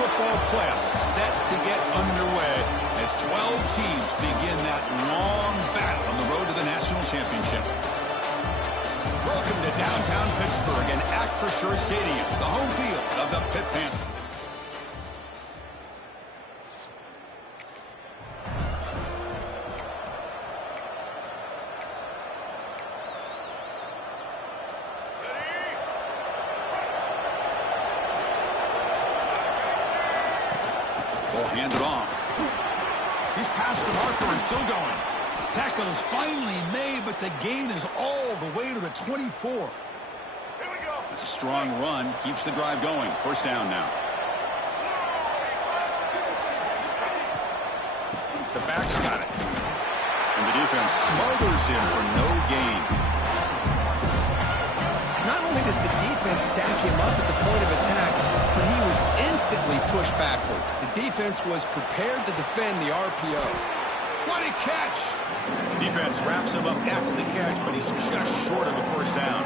football playoffs set to get underway as 12 teams begin that long battle on the road to the national championship. Welcome to downtown Pittsburgh and Acrisure Stadium, the home field of the Pitt Panthers. Hand it off. He's past the marker and still going. Tackle is finally made, but the gain is all the way to the 24. Here we go. It's a strong run. Keeps the drive going. First down now. The back's got it. And the defense smothers him for no gain. Not only does the defense stack him up at the point of attack, but he was instantly pushed backwards. The defense was prepared to defend the RPO. What a catch! Defense wraps him up after the catch, but he's just short of a first down.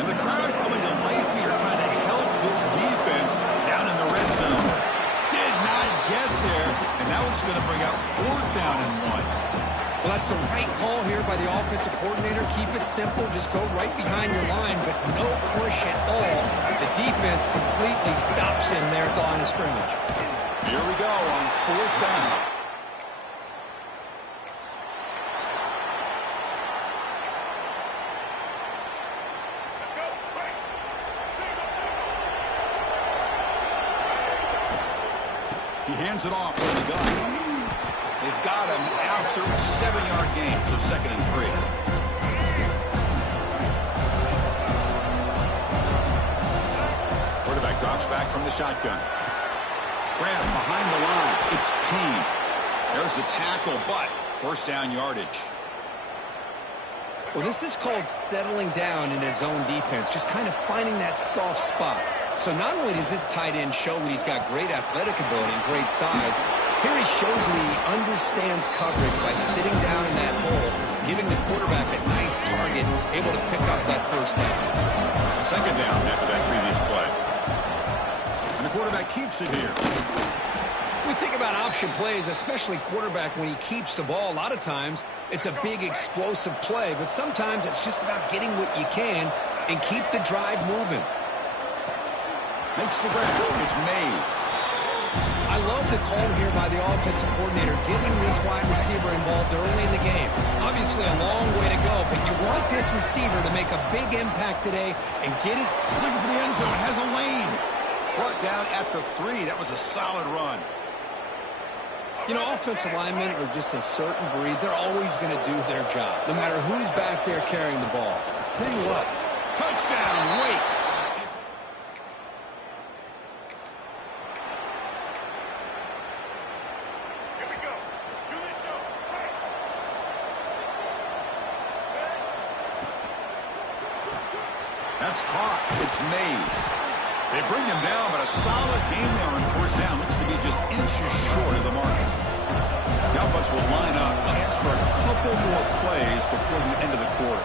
And the crowd coming to life here trying to help this defense down in the red zone. Did not get there, and now it's going to bring out fourth down and 1. Well, that's the right call here by the offensive coordinator. Keep it simple. Just go right behind your line, but no push at all. The defense completely stops him there at the line of scrimmage. Here we go on fourth down. He hands it off from the gun. They've got him after a 7-yard gain, so 2nd and 3. Quarterback drops back from the shotgun. Grab behind the line. It's Payne. There's the tackle, but first down yardage. Well, this is called settling down in his own defense, just kind of finding that soft spot. So not only does this tight end show that he's got great athletic ability and great size, here he shows that he understands coverage by sitting down in that hole, giving the quarterback a nice target, able to pick up that first down. 2nd down after that previous play. And the quarterback keeps it here. We think about option plays, especially quarterback when he keeps the ball. A lot of times it's a big explosive play, but sometimes it's just about getting what you can and keep the drive moving. Makes the grab. It's Mays. I love the call here by the offensive coordinator, getting this wide receiver involved early in the game. Obviously a long way to go, but you want this receiver to make a big impact today and get his... Looking for the end zone. Has a lane. Brought down at the 3. That was a solid run. You know, offensive linemen are just a certain breed. They're always going to do their job, no matter who's back there carrying the ball. I'll tell you what. Touchdown, Wake. That's caught. It's Mays. They bring him down, but a solid game there on first down. Looks to be just inches short of the mark. The offense will line up. Chance for a couple more plays before the end of the quarter.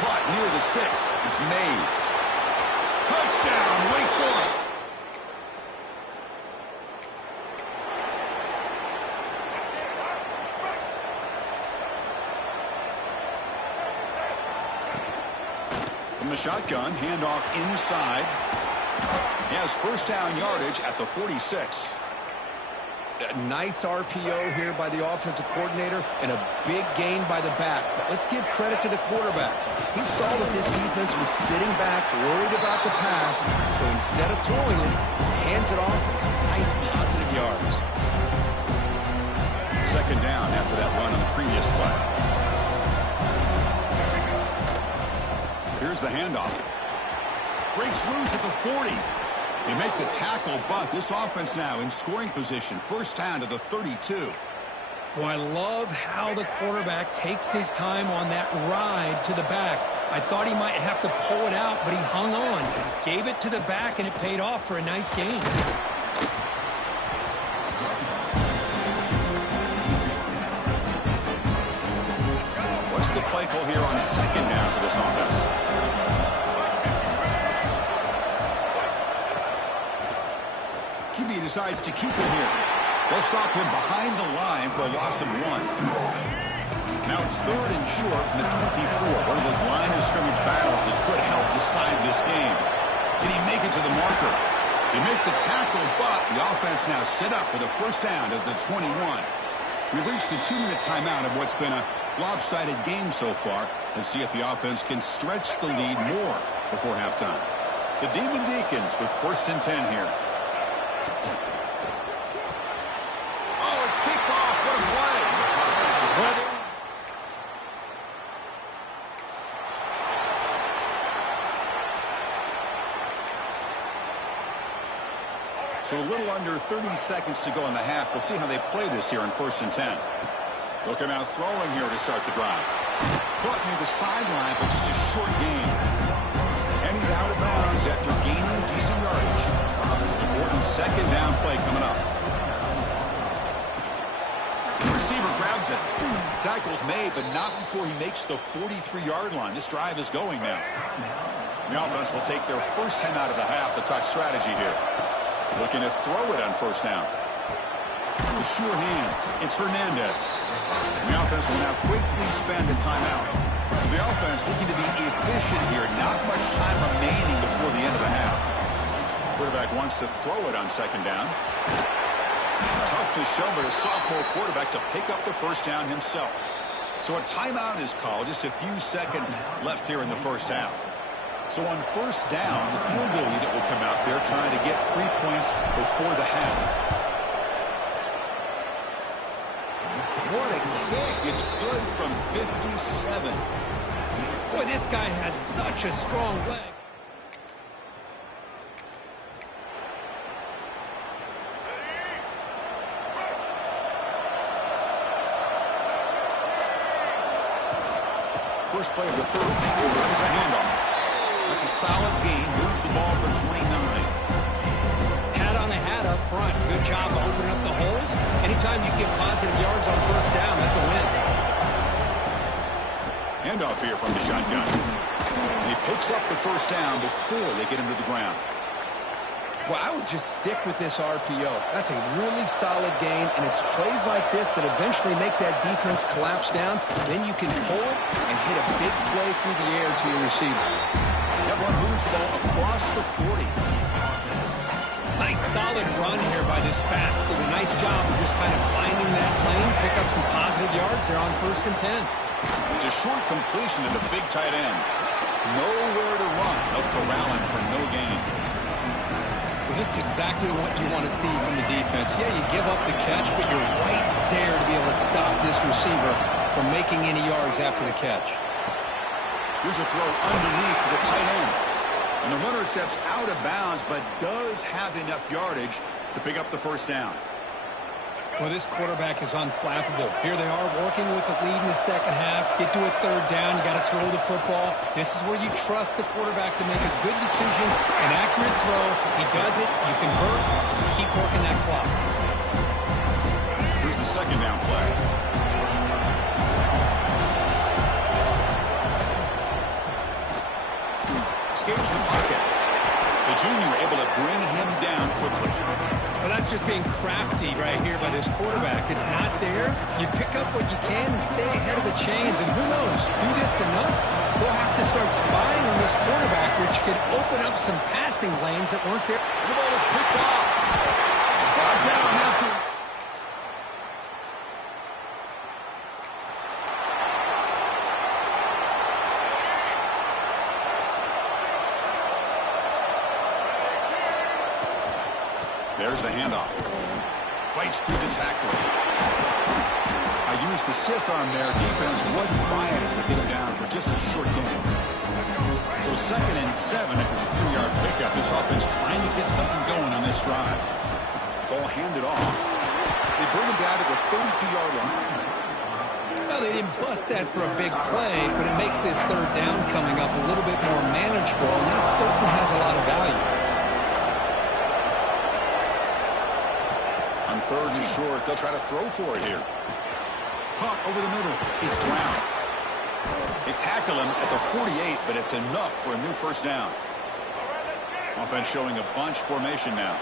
Caught near the sticks. It's Mays. Touchdown, Wake Forest. From the shotgun, handoff inside. He has first down yardage at the 46. A nice RPO here by the offensive coordinator and a big gain by the back. But let's give credit to the quarterback. He saw that this defense was sitting back, worried about the pass, so instead of throwing it, he hands it off with some nice positive yards. 2nd down after that run on the previous play. Here's the handoff. Breaks loose at the 40. They make the tackle, but this offense now in scoring position. First down to the 32. Well, I love how the quarterback takes his time on that ride to the back. I thought he might have to pull it out, but he hung on. Gave it to the back, and it paid off for a nice gain. What's the play call here on 2nd down for this offense? decides to keep it here. They'll stop him behind the line for a loss of 1. Now it's 3rd and short in the 24. One of those line of scrimmage battles that could help decide this game. Can he make it to the marker? They make the tackle, but the offense now set up for the first down at the 21. We've reached the 2-minute timeout of what's been a lopsided game so far. Let's see if the offense can stretch the lead more before halftime. The Demon Deacons with 1st and 10 here. Oh, it's picked off. What a play. So a little under 30 seconds to go in the half. We'll see how they play this here on 1st and 10. Looking out throwing here to start the drive. Caught near the sideline, but just a short gain. And he's out of bounds after gaining decent yardage. Important 2nd down play coming up. The receiver grabs it. Tackle's made, but not before he makes the 43-yard line. This drive is going now. The offense will take their first 10 out of the half. The talk strategy here. Looking to throw it on 1st down. The sure hands. It's Hernandez. The offense will now quickly spend a timeout. So the offense looking to be efficient here. Not much time remaining before the end of the half. Quarterback wants to throw it on 2nd down. Tough to show, but a sophomore quarterback to pick up the first down himself. So a timeout is called. Just a few seconds left here in the first half. So on 1st down, the field goal unit will come out there trying to get 3 points before the half. What a kick. It's good from 57. Boy, this guy has such a strong leg. First play of the 3rd quarter is a handoff. That's a solid gain. Moves the ball to the 29. Hat on the hat up front. Good job opening up the holes. Anytime you get positive yards on 1st down, that's a win. Handoff here from the shotgun. And he picks up the 1st down before they get him to the ground. Well, I would just stick with this RPO. That's a really solid gain, and it's plays like this that eventually make that defense collapse down. Then you can pull and hit a big play through the air to your receiver. That one moves the ball across the 40. Nice solid run here by this back. Did a nice job of just kind of finding that lane, pick up some positive yards there on 1st and 10. It's a short completion to the big tight end. Nowhere to run. They'll corral him for no gain. Well, this is exactly what you want to see from the defense. Yeah, you give up the catch, but you're right there to be able to stop this receiver from making any yards after the catch. Here's a throw underneath to the tight end. And the runner steps out of bounds, but does have enough yardage to pick up the 1st down. Well, this quarterback is unflappable. Here they are working with the lead in the 2nd half. Get to a 3rd down. You got to throw the football. This is where you trust the quarterback to make a good decision, an accurate throw. He does it. You convert, and you keep working that clock. Here's the 2nd down play. Escapes the pocket. The junior able to bring him down quickly. Well, that's just being crafty right here by this quarterback. It's not there. You pick up what you can and stay ahead of the chains. And who knows, do this enough, they'll have to start spying on this quarterback, which could open up some passing lanes that weren't there. The ball is picked off. Brought down after. There's the handoff. Fights through the tackle. I used the stiff arm there. Defense wasn't buying it to get him down for just a short gain. So 2nd and 7 after the 3-yard pickup. This offense trying to get something going on this drive. Ball handed off. They bring him down to the 32-yard line. Well, they didn't bust that for a big play, but it makes this 3rd down coming up a little bit more manageable, and that certainly has a lot of value. On 3rd and short, they'll try to throw for it here. Caught over the middle. It's Brown. They tackle him at the 48, but it's enough for a new 1st down. Offense showing a bunch formation now.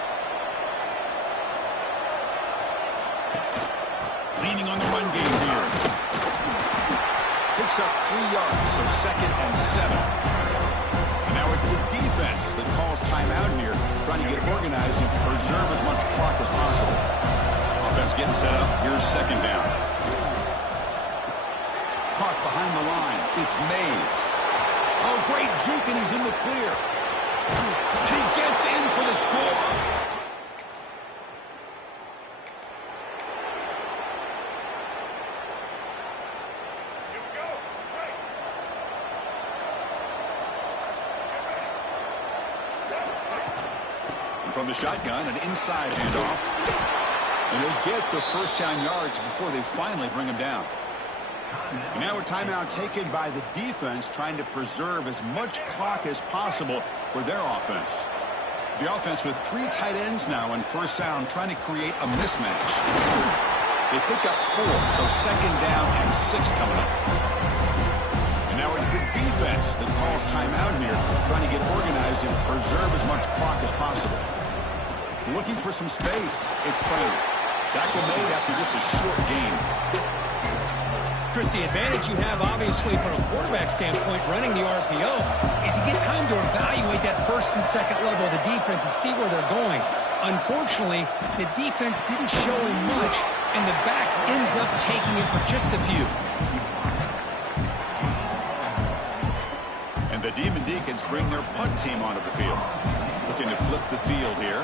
Leaning on the run game here. Picks up 3 yards, so 2nd and 7. And now it's the defense that calls timeout here, trying to get organized and preserve as much clock as possible. Offense getting set up. Here's 2nd down. Caught behind the line. It's Mays. Oh, great juke, and he's in the clear. And he gets in for the score. From the shotgun, an inside handoff. And they'll get the first down yards before they finally bring him down. And now a timeout taken by the defense, trying to preserve as much clock as possible for their offense. The offense with 3 tight ends now on first down, trying to create a mismatch. They pick up 4, so 2nd down and 6 coming up. And now it's the defense that calls timeout here, trying to get organized and preserve as much clock as possible. Looking for some space. It's plenty. Tackle made after just a short gain. Chris, the advantage you have, obviously, from a quarterback standpoint, running the RPO, is you get time to evaluate that 1st and 2nd level of the defense and see where they're going. Unfortunately, the defense didn't show him much, and the back ends up taking it for just a few. And the Demon Deacons bring their punt team onto the field. Looking to flip the field here.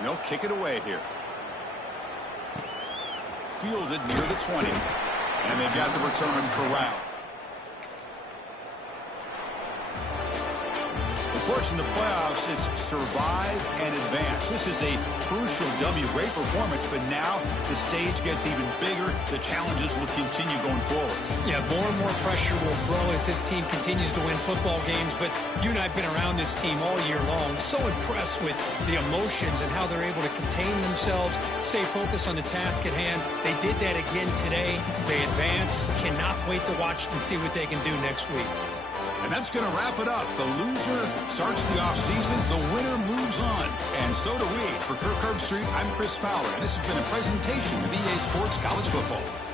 They'll kick it away here. Fielded near the 20. And they've got the return corral. Of course, in the playoffs, it's survive and advance. This is a crucial W. Great performance, but now the stage gets even bigger. The challenges will continue going forward. Yeah, more and more pressure will grow as this team continues to win football games. But you and I have been around this team all year long. So impressed with the emotions and how they're able to contain themselves, stay focused on the task at hand. They did that again today. They advance. Cannot wait to watch and see what they can do next week. And that's going to wrap it up. The loser starts the offseason. The winner moves on. And so do we. For Kirk Herbstreit, I'm Chris Fowler. And this has been a presentation of EA Sports College Football.